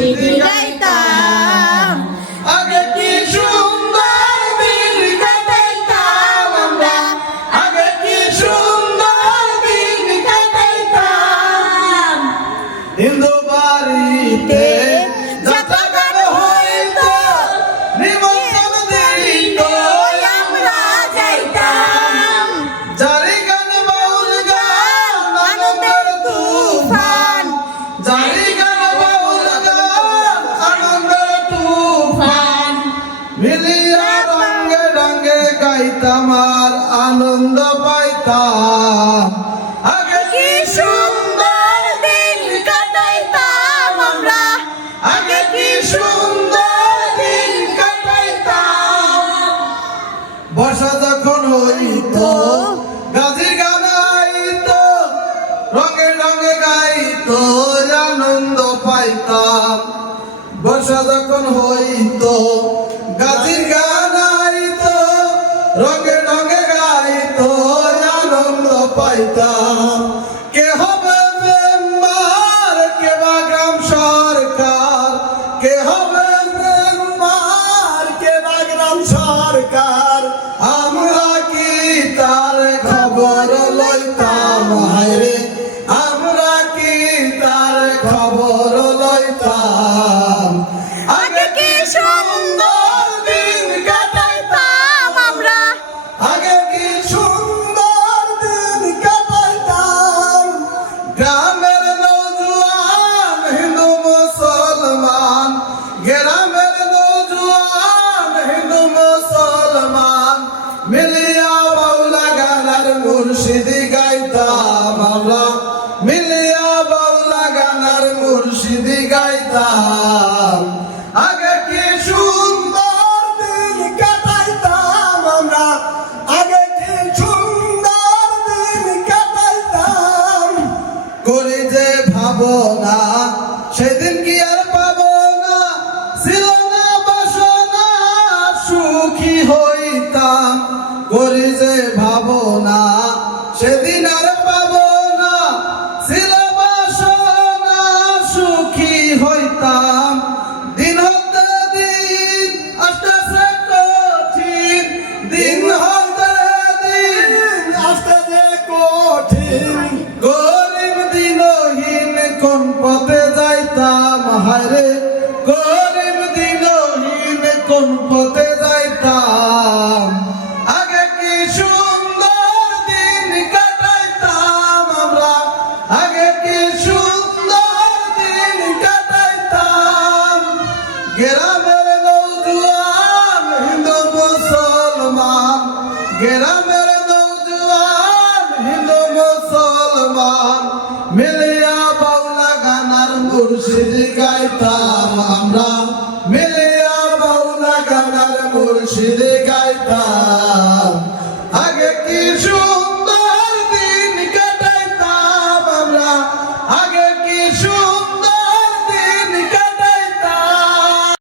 মুর্শিদি গাইতাম। আগে কি সুন্দর দিন কাটাইতাম আমরা, আগে কি সুন্দর দিন কাটাইতাম। হিন্দু বাড়িতে যাত্রা গান হইতো, নিমন্ত্রণ দিত আমরা যাইতাম। জারি গান বাউল গান আনন্দের তুফান, জারি গান বাউল গান আনন্দের তুফান। মিলিয়া রঙে রঙে গাইতাম আর আনন্দ পাইতাম। আগে কি সুন্দর দিন কাটাইতাম আমরা, আগে কি সুন্দর দিন কাটাইতাম। বর্ষা যখন হইতো গাজী গান আইতো, রঙে রঙে গাইতো আনন্দ পাইতাম। বর্ষা যখন হইতো গাজীর গান আইতো, রঙে রঙে গাইতো আনন্দ পাইতাম। কে হবে মেম্বার, কে বা গ্রাম সরকার, কে হবে মেম্বার, কে বা গ্রাম সরকার। আমরা কি তার খবর লইতাম হায়রে, আমরা কি তার খবর লইতাম। আগে কি সুন্দর দিন কাটাইতাম আমরা, আগে কি সুন্দর দিন কাটাইতাম। গ্রামের নৌজওয়ান হিন্দু মুসলমান, গ্রামের নৌজওয়ান হিন্দু মুসলমান, মিলিয়া বাউলা গানার মুর্শিদি গাইতাম আমরা, মিলিয়া বাউলা গানার মুর্শিদি গাইতাম। আগে কি সুন্দর দিন কাটাইতাম আমরা, আগে কি সুন্দর দিন কাটাইতাম। করি যে ভাবনা সেদিন কি আর পাবো না, ছিল না বাসনা সুখী হইতাম। করি যে ভাবনা সেদিন আর পাবো না, ছিল বাসনা সুখী হইতাম। দিন হতে দিন আসতেছে কঠিন, দিন হতে দিন আসতেছে কঠিন। গরিব দিনহীন কোন পথে যাইতাম হায়রে, গরিব দিনহীন কোন পথে যাইতাম। আগে কি সুন্দর দিন কাটাইতাম আমরা, আগে কি সুন্দর দিন কাটাইতাম। গ্রামের নৌজওয়ান হিন্দু মুসলমান, গ্রামের নৌজওয়ান হিন্দু মুসলমান, মিলিয়া বাউলা গানার মুর্শিদি গাইতাম আমরা, মিলিয়া বাউলা গানার মুর্শিদি গাইতাম।